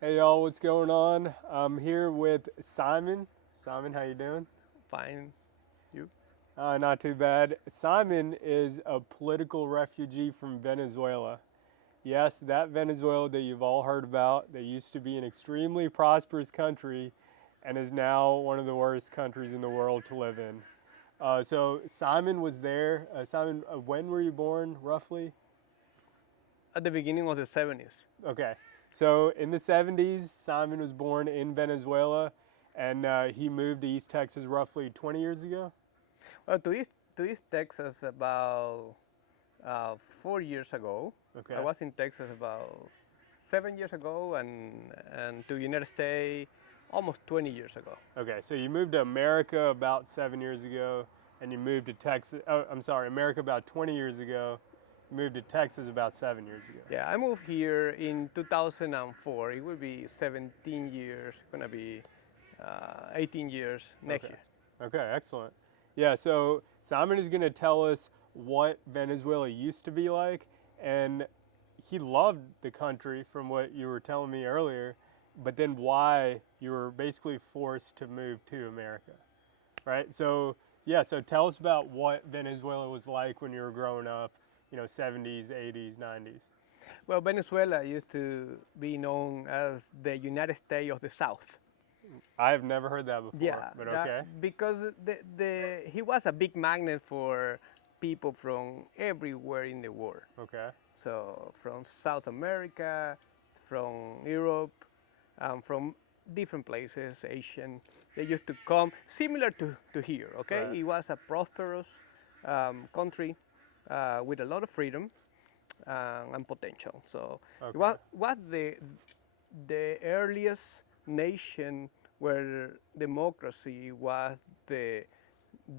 Hey y'all, what's going on? I'm here with Simon. Simon, how you doing? Fine. You? Not too bad. Simon is a political refugee from Venezuela. Yes, that Venezuela that you've all heard about, that used to be an extremely prosperous country and is now one of the worst countries in the world to live in. So Simon was there. Simon, when were you born, roughly? At the beginning of the 70s. Okay. So in the 70s, Simon was born in Venezuela and he moved to East Texas roughly 20 years ago. Well, to East Texas about 4 years ago. I Okay. was in Texas about 7 years ago, and to United States almost 20 years ago. Okay. So you moved to America about 7 years ago and you moved to Texas. Oh, I'm sorry, America about 20 years ago. You moved to Texas about 7 years ago. Yeah, I moved here in 2004. It will be 17 years. Gonna be 18 years next Okay. year. Okay. Excellent. Yeah. So Simon is going to tell us what Venezuela used to be like, and he loved the country from what you were telling me earlier, but then why you were basically forced to move to America, right? So, yeah, so tell us about what Venezuela was like when you were growing up, 70s, 80s, 90s. Well, Venezuela used to be known as the United States of the South. I've never heard that before, Yeah, but okay. because he was a big magnet for people from everywhere in the world. Okay. So from South America, from Europe, from different places, Asian. They used to come similar to here. Okay, Right. it was a prosperous country with a lot of freedom and potential. So it Okay. was the earliest nation where democracy was the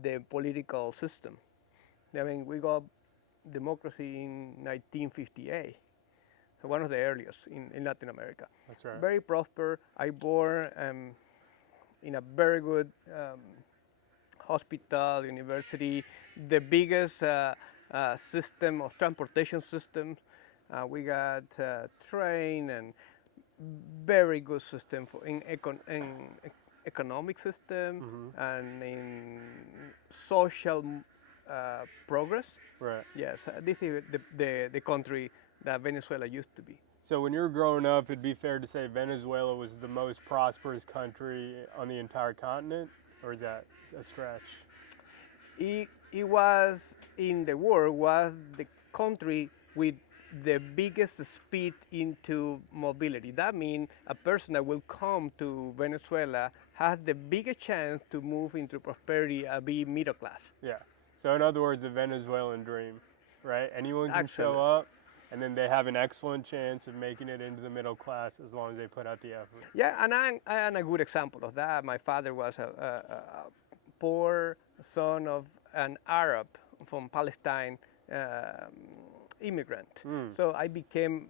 the political system. I mean, we got democracy in 1958, so one of the earliest in Latin America. That's right. Very prosper. I born in a very good hospital, university, the biggest system of transportation systems. We got train and very good system for in economic system Mm-hmm. and in social progress. Right. Yes, this is the country that Venezuela used to be. So when you were growing up, it'd be fair to say Venezuela was the most prosperous country on the entire continent, or is that a stretch? It was in the world was the country with the biggest speed into mobility. That means a person that will come to Venezuela has the biggest chance to move into prosperity and be middle class. Yeah. So in other words, the Venezuelan dream, right? Anyone can show Excellent. up, and then they have an excellent chance of making it into the middle class as long as they put out the effort. Yeah, and I'm a good example of that. My father was a poor son of an Arab from Palestine um, immigrant. Mm, So I became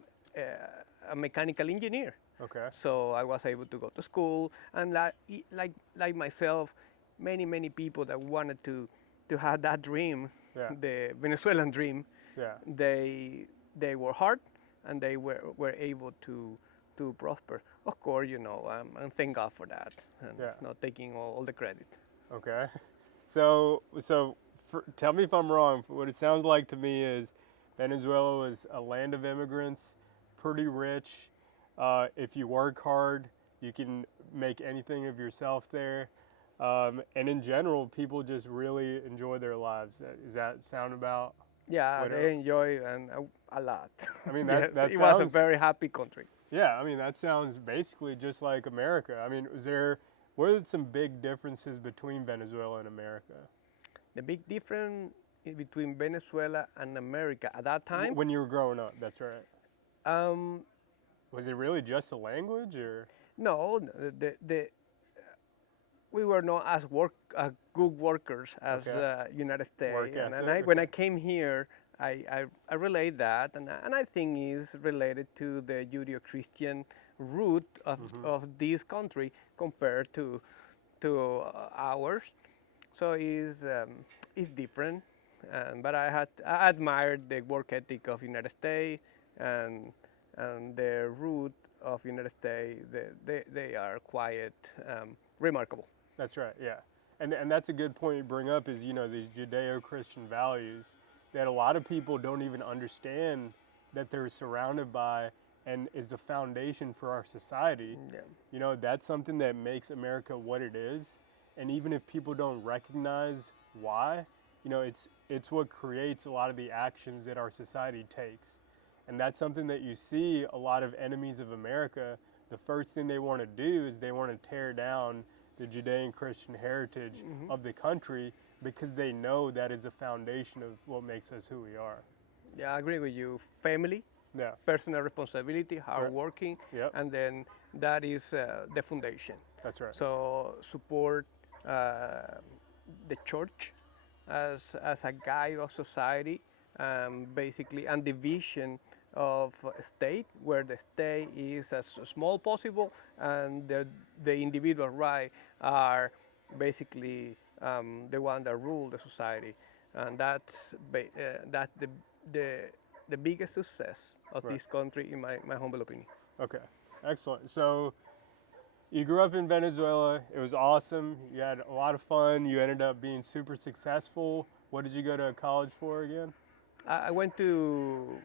a mechanical engineer. okay. So I was able to go to school, and like myself, many people that wanted to have that dream, Yeah. the Venezuelan dream, Yeah. they were hard, and they were able to prosper. Of course, and thank God for that, and Yeah. not taking all the credit. Okay. So tell me if I'm wrong. What it sounds like to me is Venezuela was a land of immigrants, pretty rich. If you work hard, you can make anything of yourself there. And in general, people just really enjoy their lives. Does that sound about Yeah, what? they enjoy and a lot. I mean, Yes, that it was a sounds. very happy country. Yeah, I mean that sounds basically just like America. I mean, what are some big differences between Venezuela and America? The big difference between Venezuela and America at that time, When you were growing up, that's right. um, Was it really just a language, or? no, we were not as good workers as Okay. United Work States. And ethic. when Okay. I came here, I relate that, and I think is related to the Judeo-Christian root Mm-hmm. of this country compared to ours. So it's different, but I admired the work ethic of United States and the root of United States, they are quite remarkable. That's right, yeah. And that's a good point you bring up is, these Judeo-Christian values that a lot of people don't even understand that they're surrounded by and is the foundation for our society. Yeah. That's something that makes America what it is. And even if people don't recognize why, it's what creates a lot of the actions that our society takes. And that's something that you see a lot of enemies of America, the first thing they want to do is they want to tear down the Judean Christian heritage of the country because they know that is the foundation of what makes us who we are. Yeah, I agree with you. Family, Yeah. personal responsibility, hard Right. working, Yep. and then that is the foundation. That's right. So support the church as a guide of society, basically, and the vision of a state where the state is as small possible and the individual right are basically the one that rule the society, and that's the biggest success of Right. this country in my humble opinion. Okay. Excellent. So you grew up in Venezuela. It was awesome. You had a lot of fun. You ended up being super successful. What did you go to college for again? I went to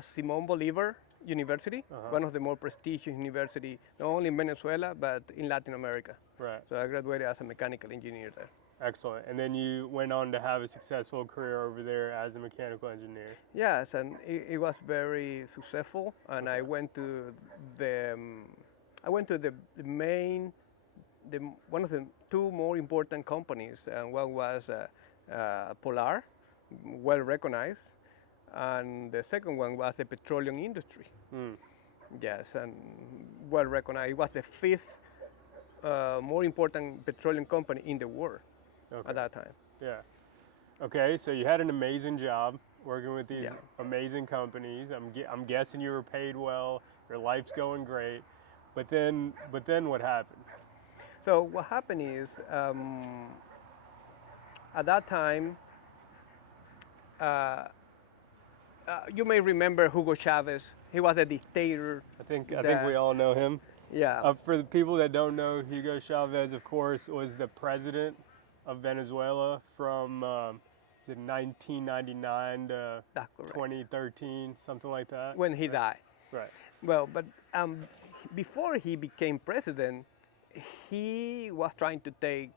Simon Bolivar University, one of the more prestigious universities, not only in Venezuela, but in Latin America. Right. So I graduated as a mechanical engineer there. Excellent. And then you went on to have a successful career over there as a mechanical engineer. Yes, and it was very successful. And I went to the main, one of the two more important companies. And one was Polar, well recognized, and the second one was the petroleum industry. Mm. Yes, and well recognized. It was the fifth more important petroleum company in the world at that time. Yeah. Okay, so you had an amazing job working with these Yeah. amazing companies. I'm guessing you were paid well. Your life's going great. But then what happened? So what happened is, at that time, you may remember Hugo Chavez. He was a dictator. I think we all know him. Yeah. For the people that don't know, Hugo Chavez, of course, was the president of Venezuela from 1999 to That's correct. 2013, something like that. When he died. Right. Well, but before he became president, he was trying to take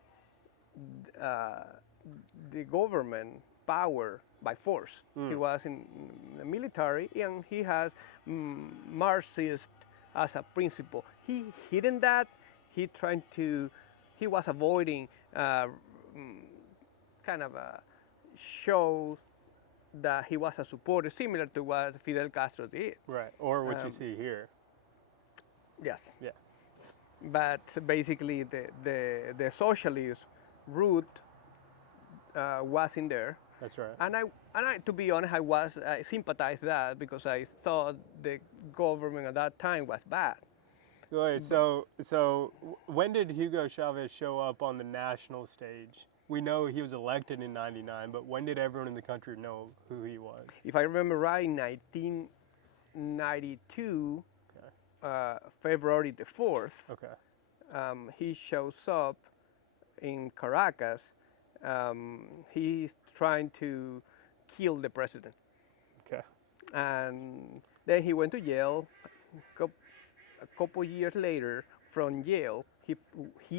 the government power by force. He was in the military and he has Marxist as a principle. He hidden that. He was avoiding kind of show that he was a supporter, similar to what Fidel Castro did. Right. Or what you see here. Yes. Yeah. But basically, the socialist route was in there. That's right. And I, to be honest, I sympathized that because I thought the government at that time was bad. Wait, so when did Hugo Chavez show up on the national stage? We know he was elected in '99, but when did everyone in the country know who he was? If I remember right, in 1992, February the 4th, Okay. he shows up in Caracas. He's trying to kill the president. Okay. And then he went to jail. A couple years later, from jail, he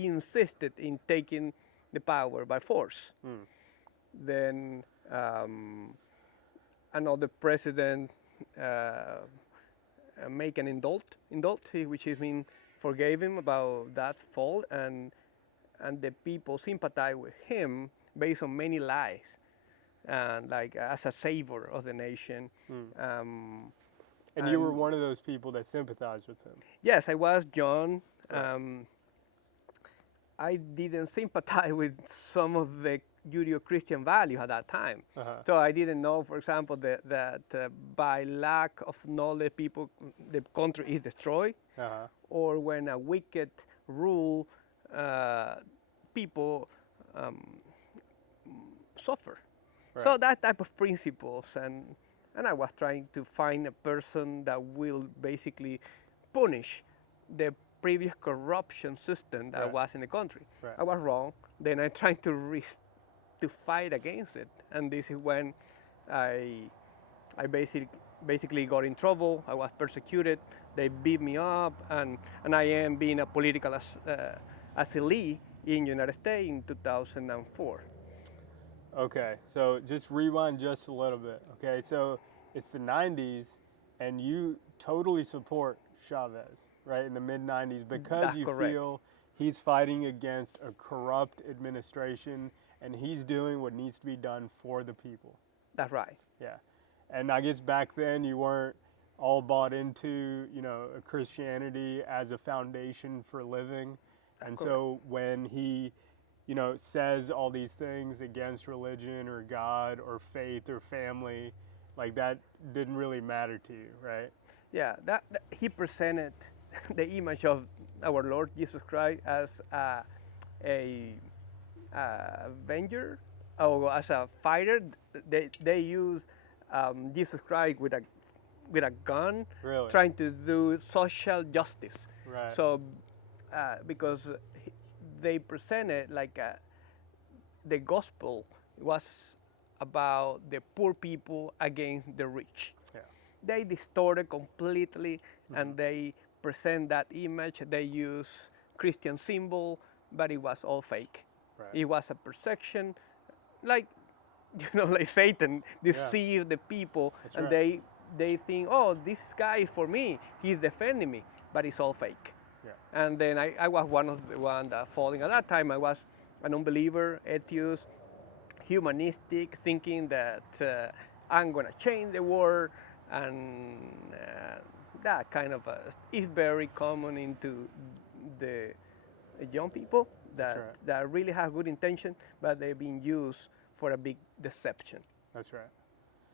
insisted in taking the power by force. Then another president make an indult, which means forgave him about that fault, and the people sympathize with him based on many lies, and like as a savior of the nation. And you were one of those people that sympathized with him. Yes, I was young. I didn't sympathize with some of the Judeo-Christian values at that time. So I didn't know, for example, that by lack of knowledge, the country is destroyed, or when a wicked rule, people suffer. Right. So that type of principles, and I was trying to find a person that will basically punish the previous corruption system that Right. was in the country. Right. I was wrong. Then I tried to fight against it, and this is when I I basically got in trouble. I was persecuted. They beat me up, and I am being a political asylee in United States in 2004. Okay, so just rewind just a little bit. Okay, so it's the 90s, and you totally support Chavez, right, in the mid 90s because That's you correct. feel he's fighting against a corrupt administration and he's doing what needs to be done for the people. That's right. Yeah. And I guess back then you weren't all bought into, a Christianity as a foundation for living. That's And correct. so when he says all these things against religion or God or faith or family, like that didn't really matter to you, right? Yeah, that he presented the image of our Lord Jesus Christ as a avenger or as a fighter. They use Jesus Christ with a gun, Really? trying to do social justice. Right. So because they presented like the gospel was about the poor people against the rich. Yeah. They distorted completely, Mm-hmm. and they present that image. They use Christian symbol, but it was all fake. Right. It was a perception, like like Satan Yeah. deceive the people, That's and right. they think, oh, this guy is for me. He's defending me, but it's all fake. Yeah. And then I was one of the one that falling at that time. I was an unbeliever, atheist, humanistic, thinking that I'm gonna change the world, and that kind of is very common into the young people That's that right. that really have good intention, but they're being used for a big deception. That's right.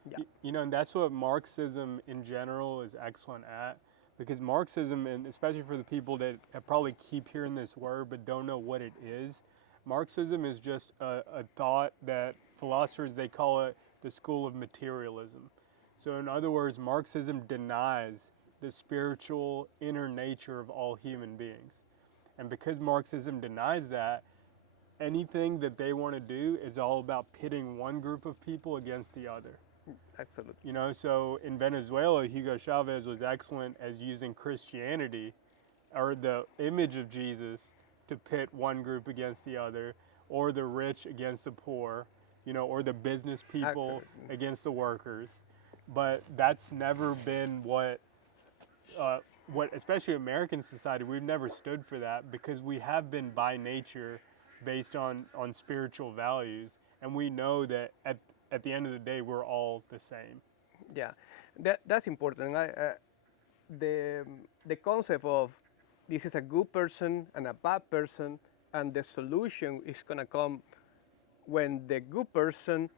Yeah, And that's what Marxism in general is excellent at. Because Marxism, and especially for the people that probably keep hearing this word but don't know what it is, Marxism is just a thought that philosophers, they call it the school of materialism. So, in other words, Marxism denies the spiritual inner nature of all human beings. And because Marxism denies that, anything that they want to do is all about pitting one group of people against the other. absolutely. So in Venezuela, Hugo Chavez was excellent as using Christianity or the image of Jesus to pit one group against the other, or the rich against the poor, or the business people Absolutely. against the workers. But that's never been what especially American society, we've never stood for that because we have been by nature based on spiritual values, and we know that at the end of the day we're all the same. Yeah, that's important. The the concept of this is a good person and a bad person, and the solution is gonna come when the good person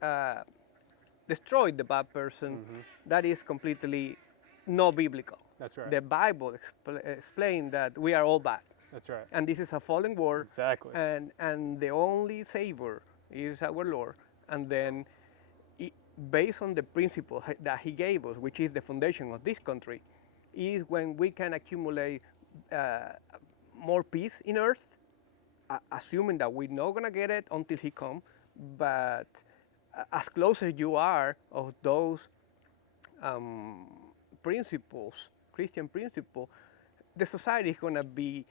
uh, destroyed the bad person. Hmm. That is completely not biblical. That's right. The Bible explains that we are all bad, That's right. and this is a fallen world, Exactly. and the only savior is our Lord. And then, i- based on the principle that He gave us, which is the foundation of this country, is when we can accumulate uh, more peace in earth, assuming that we're not gonna get it until He come, but as close as you are of those um, principles, Christian principle, the society is going to be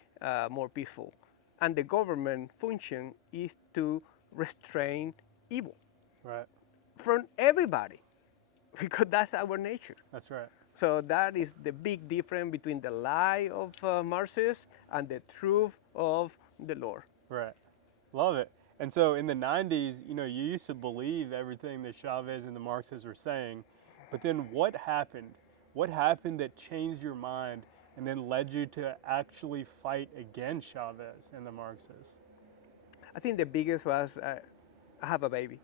more peaceful. And the government function is to restrain evil Right. from everybody, because that's our nature. That's right. So that is the big difference between the lie of Marxists and the truth of the Lord. Right. Love it. And so in the 90s, you used to believe everything that Chavez and the Marxists were saying, but then what happened? What happened that changed your mind and then led you to actually fight against Chavez and the Marxists? I think the biggest was I have a baby.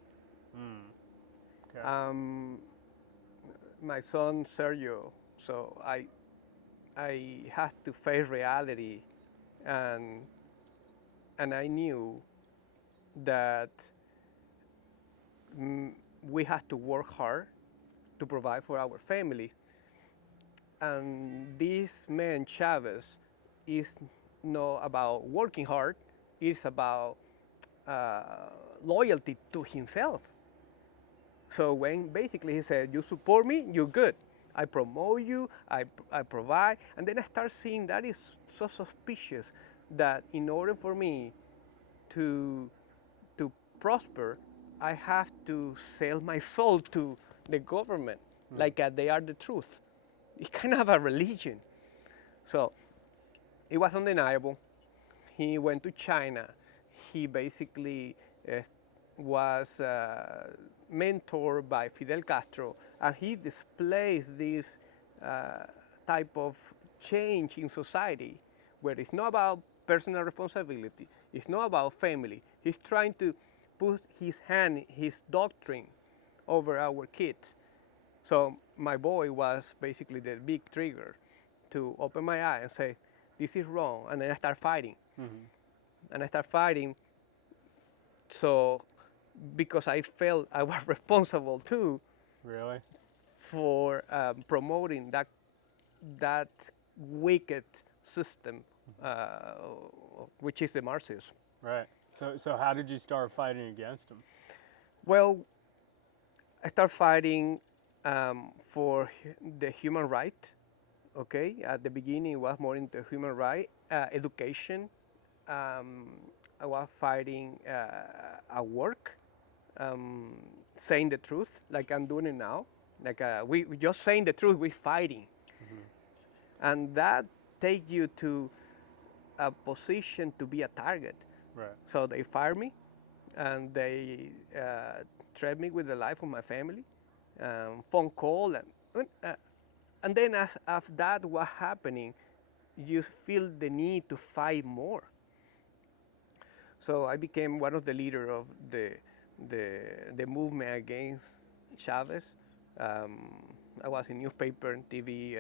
Okay. My son Sergio, so I had to face reality, and I knew that we had to work hard to provide for our family. And this man Chavez is not about working hard. It's about uh, loyalty to himself. So when basically he said, "You support me, you're good. I promote you, I provide," and then I start seeing that is so suspicious that in order for me to to prosper, I have to sell my soul to the government, like they are the truth. It's kind of a religion. So it was undeniable. He went to China. He basically was mentored by Fidel Castro, and he displays this uh, type of change in society where it's not about personal responsibility, it's not about family. He's trying to put his hand, his doctrine over our kids. So my boy was basically the big trigger to open my eye and say, this is wrong. And then I start fighting. And I start fighting. So because I felt I was responsible too Really? for promoting that wicked system, which is the Marxism. Right. So how did you start fighting against him? Well, I start fighting for the human right. Okay, at the beginning it was more into human right, education. Um, I was fighting at work, saying the truth, like I'm doing it now. Like we just saying the truth, we're fighting, and that takes you to a position to be a target. Right. So they fire me, and they threaten me with the life of my family, phone call, and then as that was happening, you feel the need to fight more. So I became one of the leaders of the movement against Chavez. Um, I was in newspaper and TV,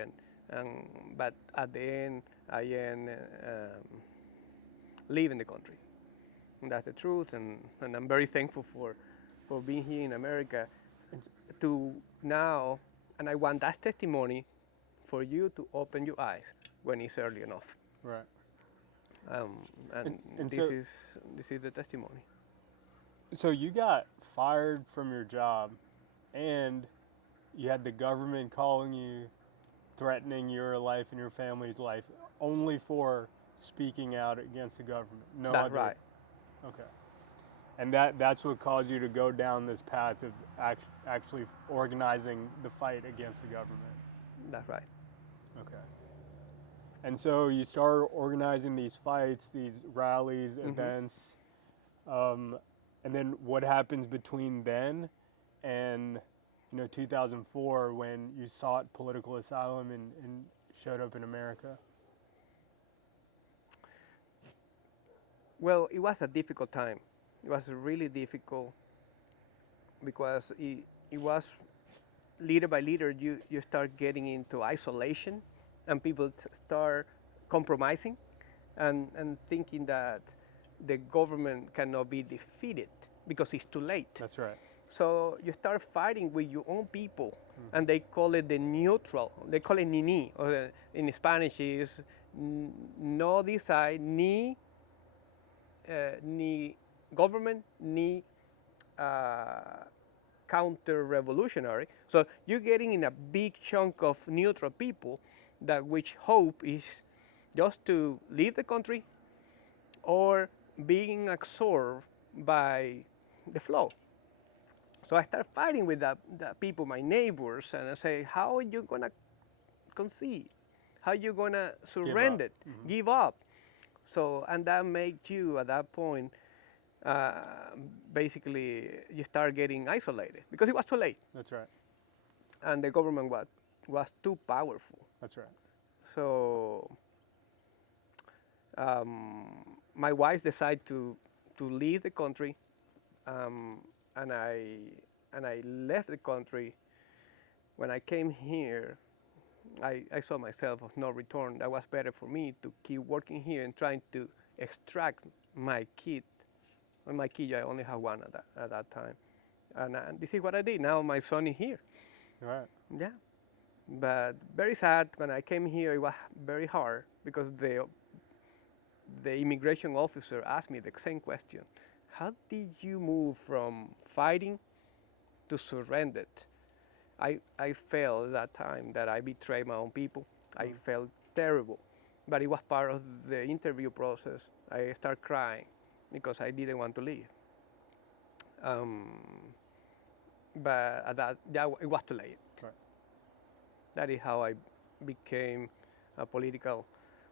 but at the end I am leaving the country. And that's the truth, and I'm very thankful for being here in America to now, and I want that testimony for you to open your eyes when it's early enough. Right. And so, this is the testimony. So you got fired from your job, and you had the government calling you, threatening your life and your family's life, only for speaking out against the government. No That's other. right. Okay. And that's what caused you to go down this path of actually organizing the fight against the government. That's right. Okay. And so you start organizing these fights, these rallies, events, and then what happens between then and 2004 when you sought political asylum and showed up in America? Well, it was a difficult time. It was really difficult because it was little by little you start getting into isolation, and people start compromising and thinking that the government cannot be defeated because it's too late. That's right. So you start fighting with your own people, and they call it the neutral. They call it ni, or in Spanish is no decide ni government ni counter-revolutionary. So you're getting in a big chunk of neutral people that which hope is just to leave the country or being absorbed by the flow. So I start fighting with the people, my neighbors, and I say, how are you gonna concede? How are you gonna surrender, give up? So, and that makes you at that point, basically you start getting isolated because it was too late. That's right. And the government was too powerful. That's right. So my wife decided to leave the country, and I left the country. When I came here, I saw myself of no return. That was better for me to keep working here and trying to extract my kid. And my kid, I only have one at that time. And this is what I did. Now my son is here. Right. Yeah. But very sad when I came here. It was very hard because the immigration officer asked me the same question: how did you move from fighting to surrendered? I felt that time that I betrayed my own people. I Mm. felt terrible, but it was part of the interview process. I started crying because I didn't want to leave. Um, but at that it was too late. Right. That is how I became a political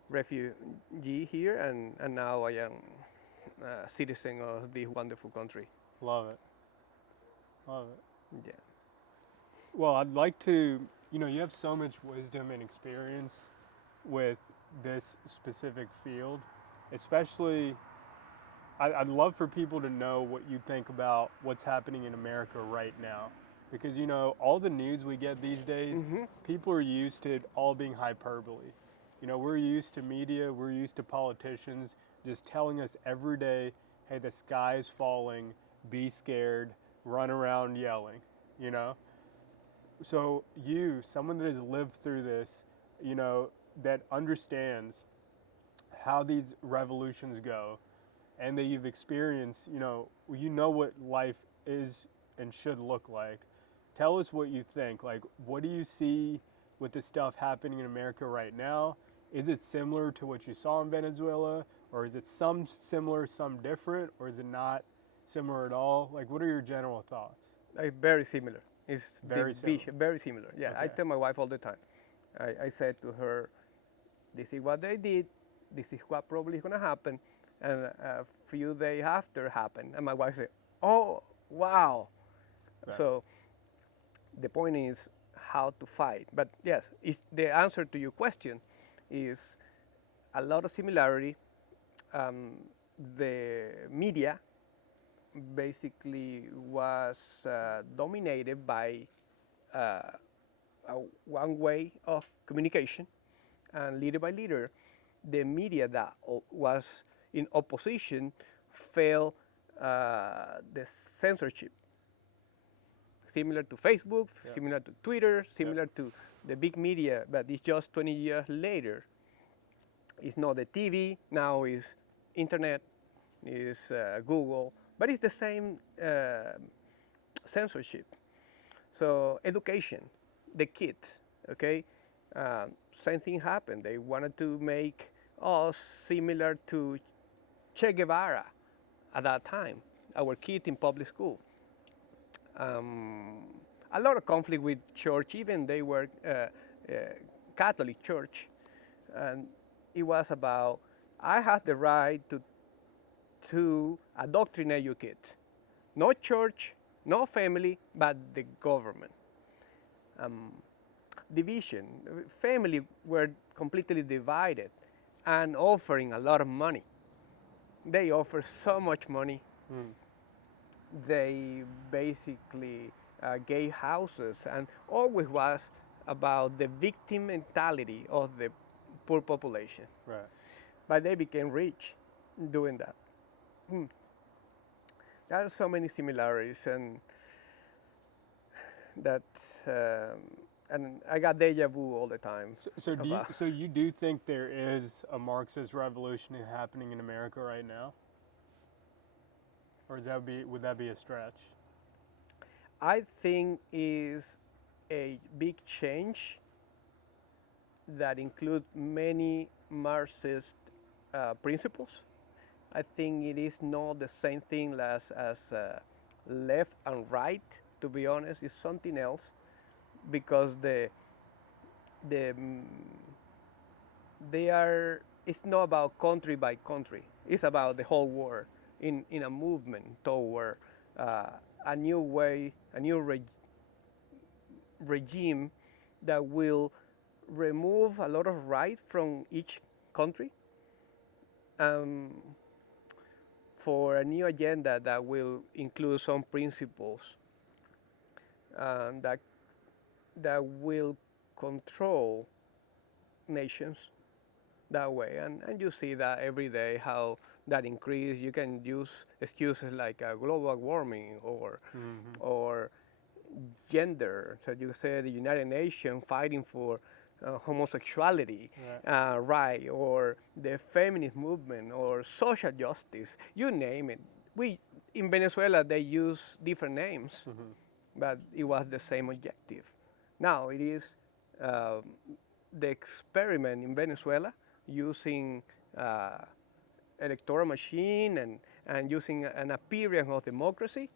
refugee here, and now I am a citizen of this wonderful country. Love it. Love it. Yeah. Well, I'd like to, you have so much wisdom and experience with this specific field, especially I'd love for people to know what you think about what's happening in America right now. Because, all the news we get these days, Hmm. people are used to it all being hyperbole. We're used to media, we're used to politicians just telling us every day, hey, the sky is falling, be scared, run around yelling, you know? So, someone that has lived through this, that understands how these revolutions go, and that you've experienced, what life is and should look like. Tell us what you think. Like, what do you see with the stuff happening in America right now? Is it similar to what you saw in Venezuela, or is it some similar, some different, or is it not similar at all? Like, what are your general thoughts? Very similar. It's Very similar. division, very similar. Yeah, I Okay. tell my wife all the time. I said to her, "This is what they did. This is what probably is gonna happen," and a few days after happened, and my wife said, "Oh, wow!" Right. So the point is how to fight. But yes, the answer to your question is a lot of similarity. Um, the media basically was dominated by uh, one way of communication, and little by little, the media that was in opposition felt the censorship, similar to Facebook, Yeah. similar to Twitter, Yep. similar to the big media, but it's just 20 years later. It's not the TV, now it's internet, it's Google, but it's the same censorship. So education, the kids, okay, same thing happened. They wanted to make us similar to Che Guevara at that time, our kids in public school. Um, a lot of conflict with church, even they were Catholic church, and it was about I have the right to indoctrinate your kids, not church, no family, but the government. Um, Division, family were completely divided, and offering a lot of money. They offer so much money. Mm. They basically gave houses, and always was about the victim mentality of the poor population. Right. But they became rich doing that. Mm. There are so many similarities, and that and I got deja vu all the time about. So you do think there is a Marxist revolution happening in America right now, or would that be a stretch? I think is a big change that includes many Marxist principles. I think it is not the same thing as left and right. To be honest, it's something else because the they are. It's not about country by country. It's about the whole world in a movement toward a new way, a new regime that will remove a lot of rights from each country um, for a new agenda that will include some principles that will control nations that way. And you see that every day how that increase. You can use excuses like global warming Mm-hmm. or gender. So you say the United Nations fighting for homosexuality Right. right, or the feminist movement, or social justice, you name it. We in Venezuela they use different names, but it was the same objective. Now it is uh, the experiment in Venezuela using electoral machine and using an appearance of democracy.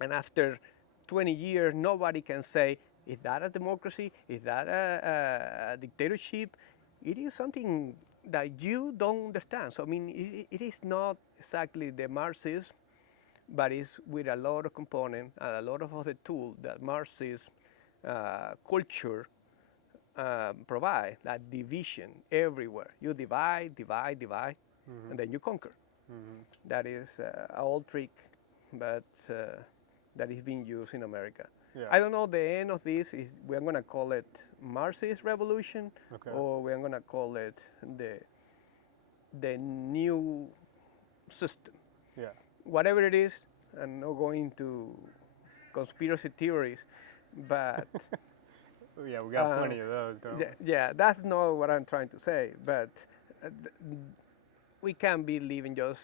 And after 20 years, nobody can say, is that a democracy? Is that a dictatorship? It is something that you don't understand. So, I mean, it is not exactly the Marxism, but it's with a lot of components and a lot of other tools that Marxist culture provide, that division everywhere. You divide, divide, divide, and then you conquer. That is an old trick, but that is being used in America. Yeah. I don't know the end of this is we're going to call it Marxist revolution, Okay. or we're going to call it the new system. Yeah. Whatever it is, I'm not going to conspiracy theories, but Yeah, we got plenty of those, don't we? yeah, that's not what I'm trying to say. But we can't be living just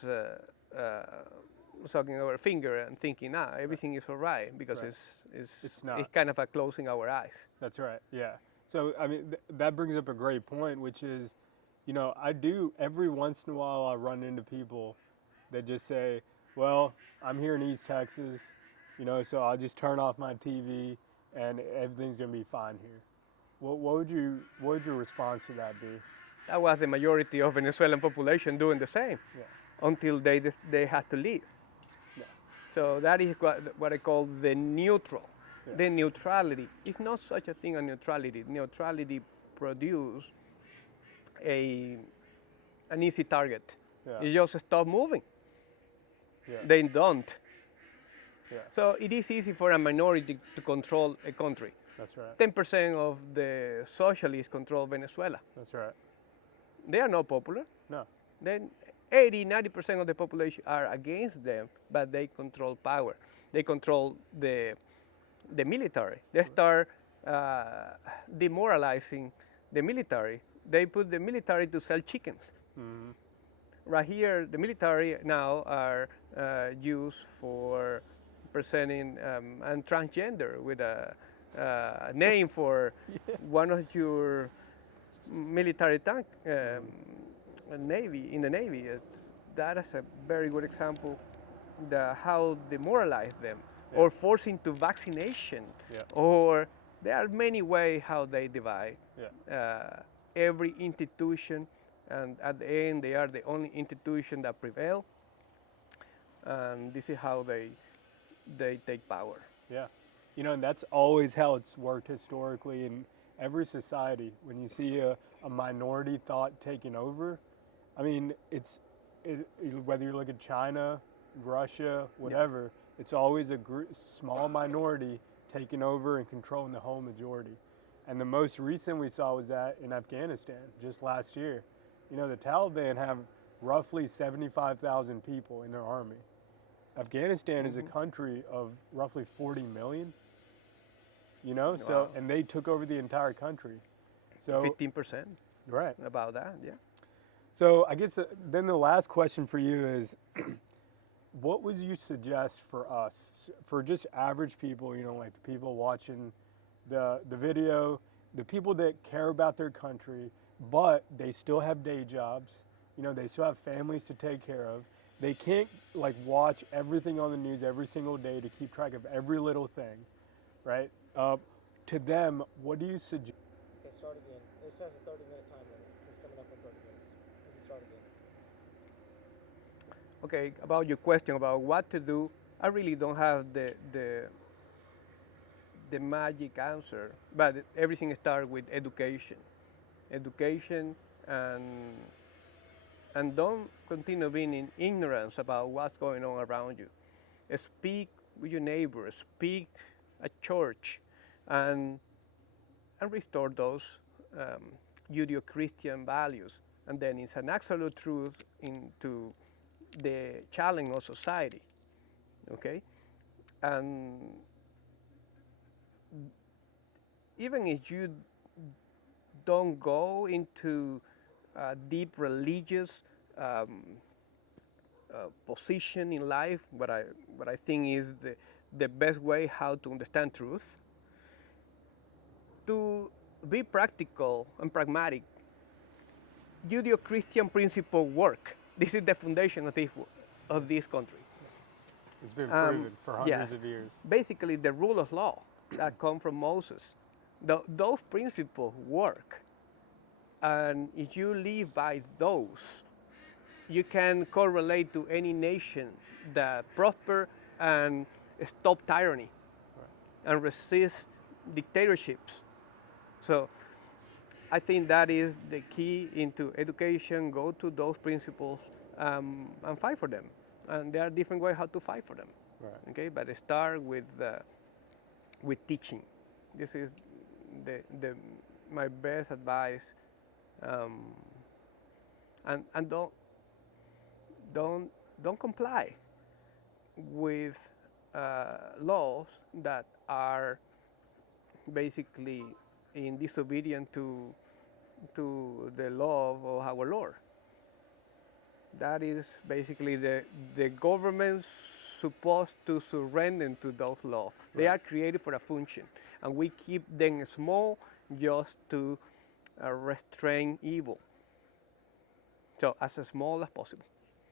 sucking our finger and thinking, everything is all right, because Right. It's not. it's kind of a closing our eyes. That's right. Yeah. So I mean, that brings up a great point, which is, I do every once in a while I run into people that just say, "Well, I'm here in East Texas, so I'll just turn off my TV and everything's gonna be fine here." What would your response to that be? That was the majority of Venezuelan population doing the same Yeah. until they had to leave. Yeah. So that is what I call the neutral. Yeah. The neutrality. It's not such a thing as neutrality. Neutrality produce an easy target. Yeah. You just stop moving. Yeah. They don't. Yeah. So it is easy for a minority to control a country. That's right. 10% of the socialists control Venezuela. That's right. They are not popular. No. Then 80-90% of the population are against them, but they control power. They control the military. They start demoralizing the military. They put the military to sell chickens. Mm-hmm. Right here, the military now are used for presenting and transgender with a name for one of your military tank navy in the navy. That is a very good example how demoralize them, or forcing to vaccination, or there are many ways how they divide every institution, and at the end they are the only institution that prevail, and this is how they take power. Yeah. And that's always how it's worked historically in every society. When you see a minority thought taking over, I mean, whether you look at China, Russia, whatever, it's always a small minority taking over and controlling the whole majority. And the most recent we saw was that in Afghanistan just last year. The Taliban have roughly 75,000 people in their army. Afghanistan is a country of roughly 40 million. So, and they took over the entire country. So 15%. Right. About that, yeah. So I guess then the last question for you is, what would you suggest for us, for just average people, like the people watching the video, the people that care about their country, but they still have day jobs, they still have families to take care of. They can't watch everything on the news every single day to keep track of every little thing, right? To them, what do you suggest? Okay, start again. This has a 30-minute time limit. It's coming up in 30 minutes. You can start again. Okay, about your question about what to do, I really don't have the magic answer, but everything starts with education. Education, and don't continue being in ignorance about what's going on around you. Speak with your neighbors, speak at church, and restore those Judeo-Christian values. And then it's an absolute truth into the challenge of society, okay? And even if you don't go into deep religious um, position in life, what I think is the best way how to understand truth, to be practical and pragmatic, Judeo-Christian principle work. This is the foundation of this country. It's been proven for hundreds Yes, of years. basically the rule of law that come from Moses, those principles work, and if you live by those, you can correlate to any nation that prosper and stop tyranny and resist dictatorships. So I think that is the key into education. Go to those principles and fight for them. And there are different ways how to fight for them. Right. Okay, but start with teaching. This is the my best advice. And don't comply with laws that are basically in disobedience to the law of our Lord. That is basically the government supposed to surrender to those laws. They Right. are created for a function, and we keep them small just to restrain evil. So as small as possible.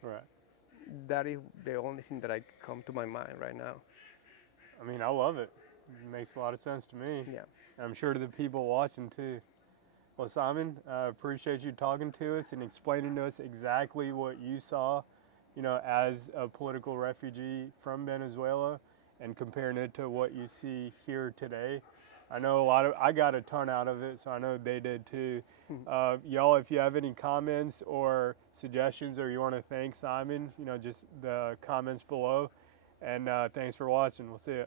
Right. That is the only thing that I come to my mind right now. I mean, I love it. It makes a lot of sense to me. Yeah. I'm sure to the people watching too. Well, Simon, I appreciate you talking to us and explaining to us exactly what you saw, as a political refugee from Venezuela and comparing it to what you see here today. I know I got a ton out of it, so I know they did too. Y'all, if you have any comments or suggestions or you want to thank Simon, just the comments below. And thanks for watching. We'll see you.